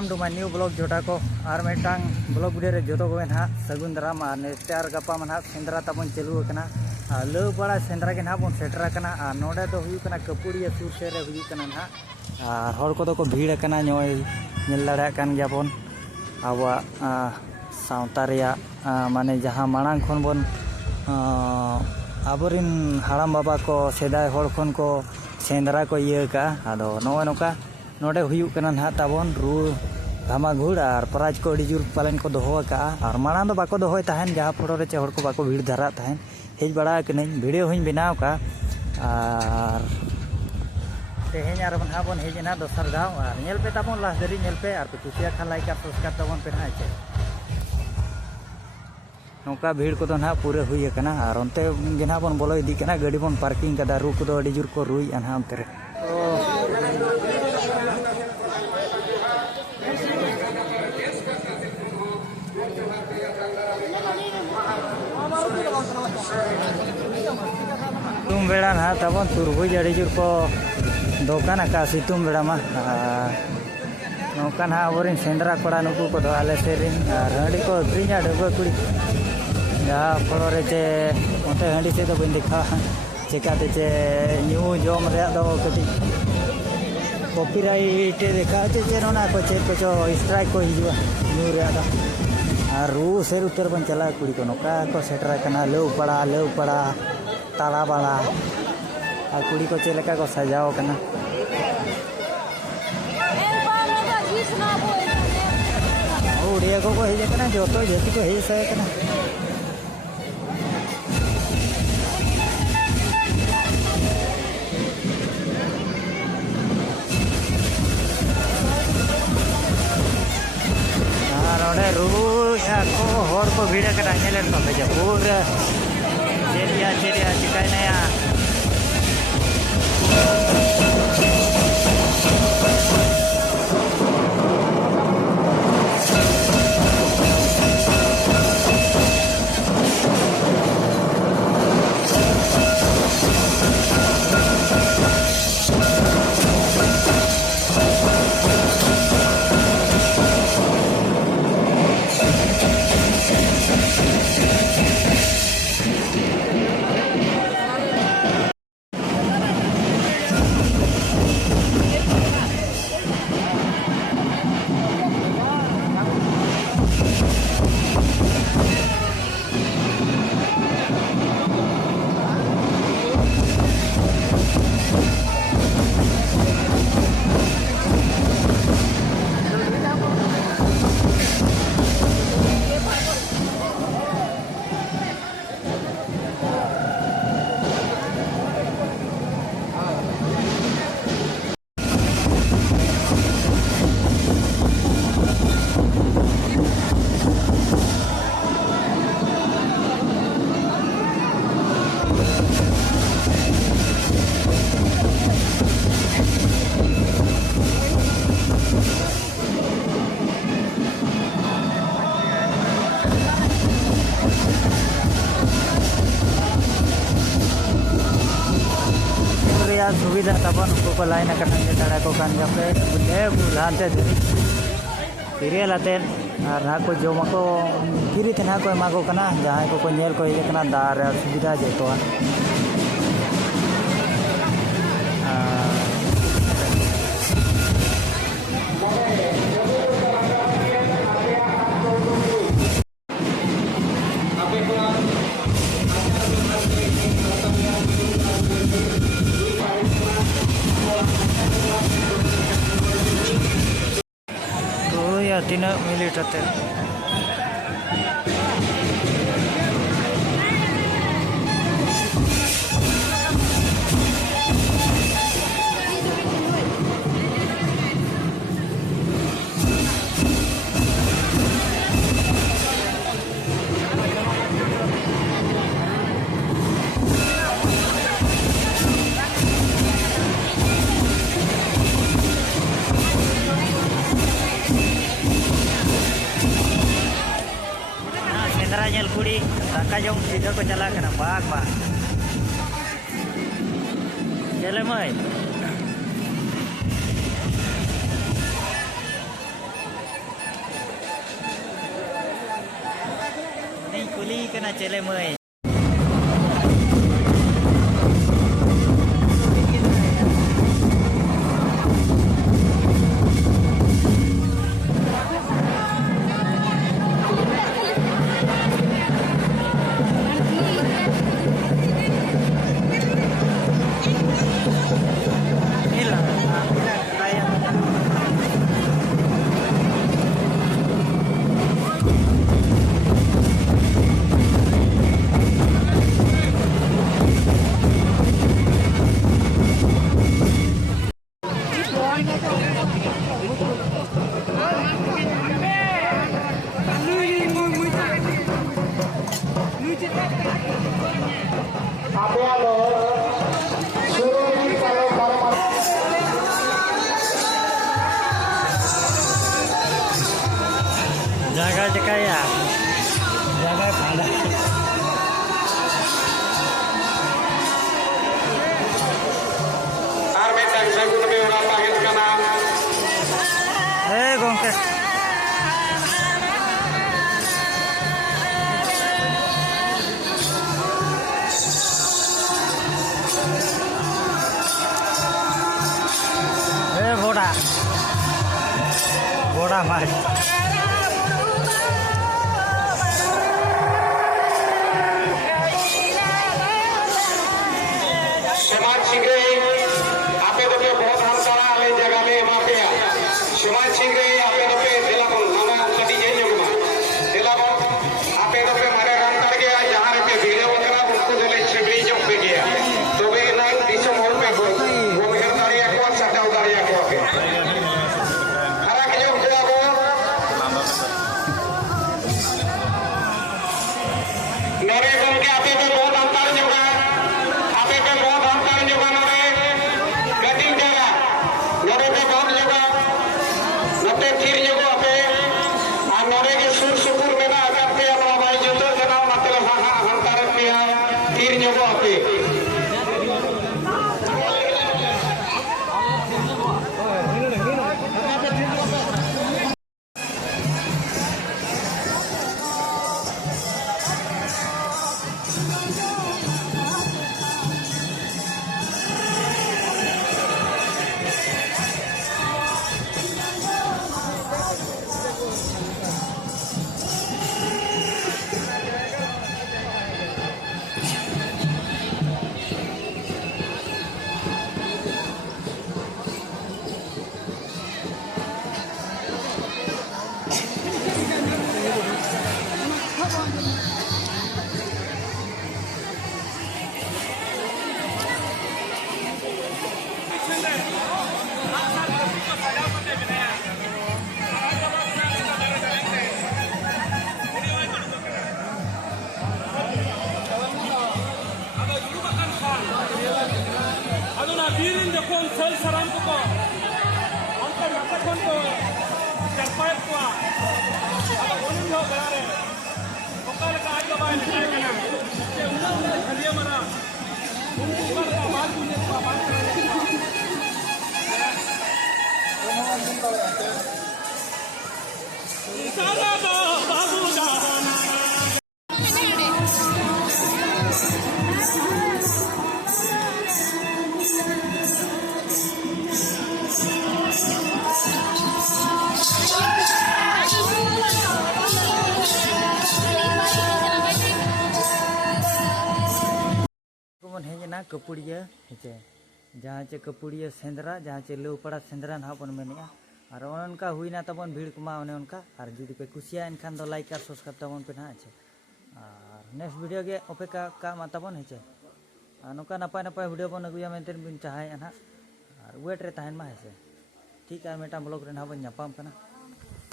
Welcome to my new blog जोटा को और मिटांग ब्लॉग वीडियो रे जोतो को ना सगुन दराम और नेस्टार गपा मन सेंद्रा तबन चलू कना लो बड़ा सेंद्रा के ना बन सेटरा कना और नोडे दो हुयु कना कपुड़िया सुर से रे हुयु कना ना और हर को तो भीड़ कना नय नेल दाड़ा कान गया बन आवा सावता रेया माने जहां मांग खन बन आबरिन हाड़ाम बाबा को सेदाय हर खन को सेंद्रा को इया का आदो नय नोका नोडे हुयु कना ना ताबन रू धामाघुड़ और प्राइज को अड़ी जुर पालन को दोहो का और मांग दो बाको दोहोय ताहेन जहां फोटो रे चे हर को बाको भीड़ धरा ताहेन हेज बड़ा कने वीडियो हुई बनाव का और तेहेन और बन हेजना दोसर गाँव और नेल पे ताबन लास्ट दरी नेल पे और कुचिया खा लाइक और सब्सक्राइब ताबन पे ना चे नौका भीड़ को ना पूरे हुई कना और ओनते गे ना बन बोलो इदी कना गाड़ी बन पार्किंग कदा रू को अड़ी जुर को रुई अना ओनते रे तुम बेड़ा ना तबन तुरबुज अड़ी जुर को दोकान का सितुम बेड़ा मा नौका ना अब सेंद्रा कड़ा नुकू को आले सेरिन और हंडी को अक्रीजा डबा कुड़ी जहाँ फल चे ओते हंडी से तो बन देखा चिकाते चे न्यू जम रे दो कटी कॉपीराइट देखा चे ना को चेक को चो स्ट्राइक को हिजुआ न्यू रे दा और रू सेर उतर बन चला कुड़ी को नौका को सेटरा कना लव पड़ा ताला बाड़ा और कुड़ी को चेलका को सजाओ कना उड़िया को हेजना जो तो जेती को हे सहे कना और रू को हर को भीड़ कना नेलेन को भेजा पूरा चेरिया चिकाय नया सुविधा तबन को लाइन दाड़ा को बुझे लाते फिर लाते और ना को जमा को फ्री ते ना को एमा को कना जहां को नेल को हे कना दार सुविधा जेतो तीन मिनट कुड़ी दाका जम सीधा को चला करना बाग चले मई चिली कना चले मई jaga jeka ya jaga pada Armetan sagu lebih orang pahit kanan. gongke boda boda mari समाज छिंगे आपे तो के बहुत हम सारा ले जगह ले मापे समाज छिंगे आपे तो के दिला को नाना कटी जे नुमा दिला को आपे तो के मारे राम कर गया जहां पे वीडियो वगैरह उनको दिले शिवली जो पे गया तो वे ना दिसम होल पे वो मेहर दारिया को सटा उदारिया को के हरा के जो गया वो मेरे गम के आपे तो बहुत अंतर जोगा आपे पे बहुत अंतर जोगा नरे गतिम जगह नरे पे बहुत जोगा नते फिर जोगा आपे और नरे के सुर सुपुर में ना करते अपना भाई जोतो जना मतलब हां अंतर पे फिर जोगा आपे Birin jokon sel saram ko onko mata kon ko terpaet ko aba onin ho garare okale ka ayo ba ni kai kana ke una khaliya mara unko kar ka baat ne ko baat sara do babu garan हेजना कपुड़िया हेचे जहाँ चे कपुड़िया सेंद्रा जहाँ चे लौपड़ा सेंद्रा ना बन मेने और उनका हुई ना तबन भीड़ कुमा उन्हें उनका और जुदी पे कुसिया इनखान दो लाइक और सब्सक्राइब तबन पे ना है और नेक्स्ट वीडियो के अपेक्षा का मा तबन हेचे नौका नपाय नपाय वीडियो बन अगुया मेंटेन बिन चाहे ना और वेट रे तहन मा हेचे ठीक है मेटा ब्लॉग रे ना बन नापाम कना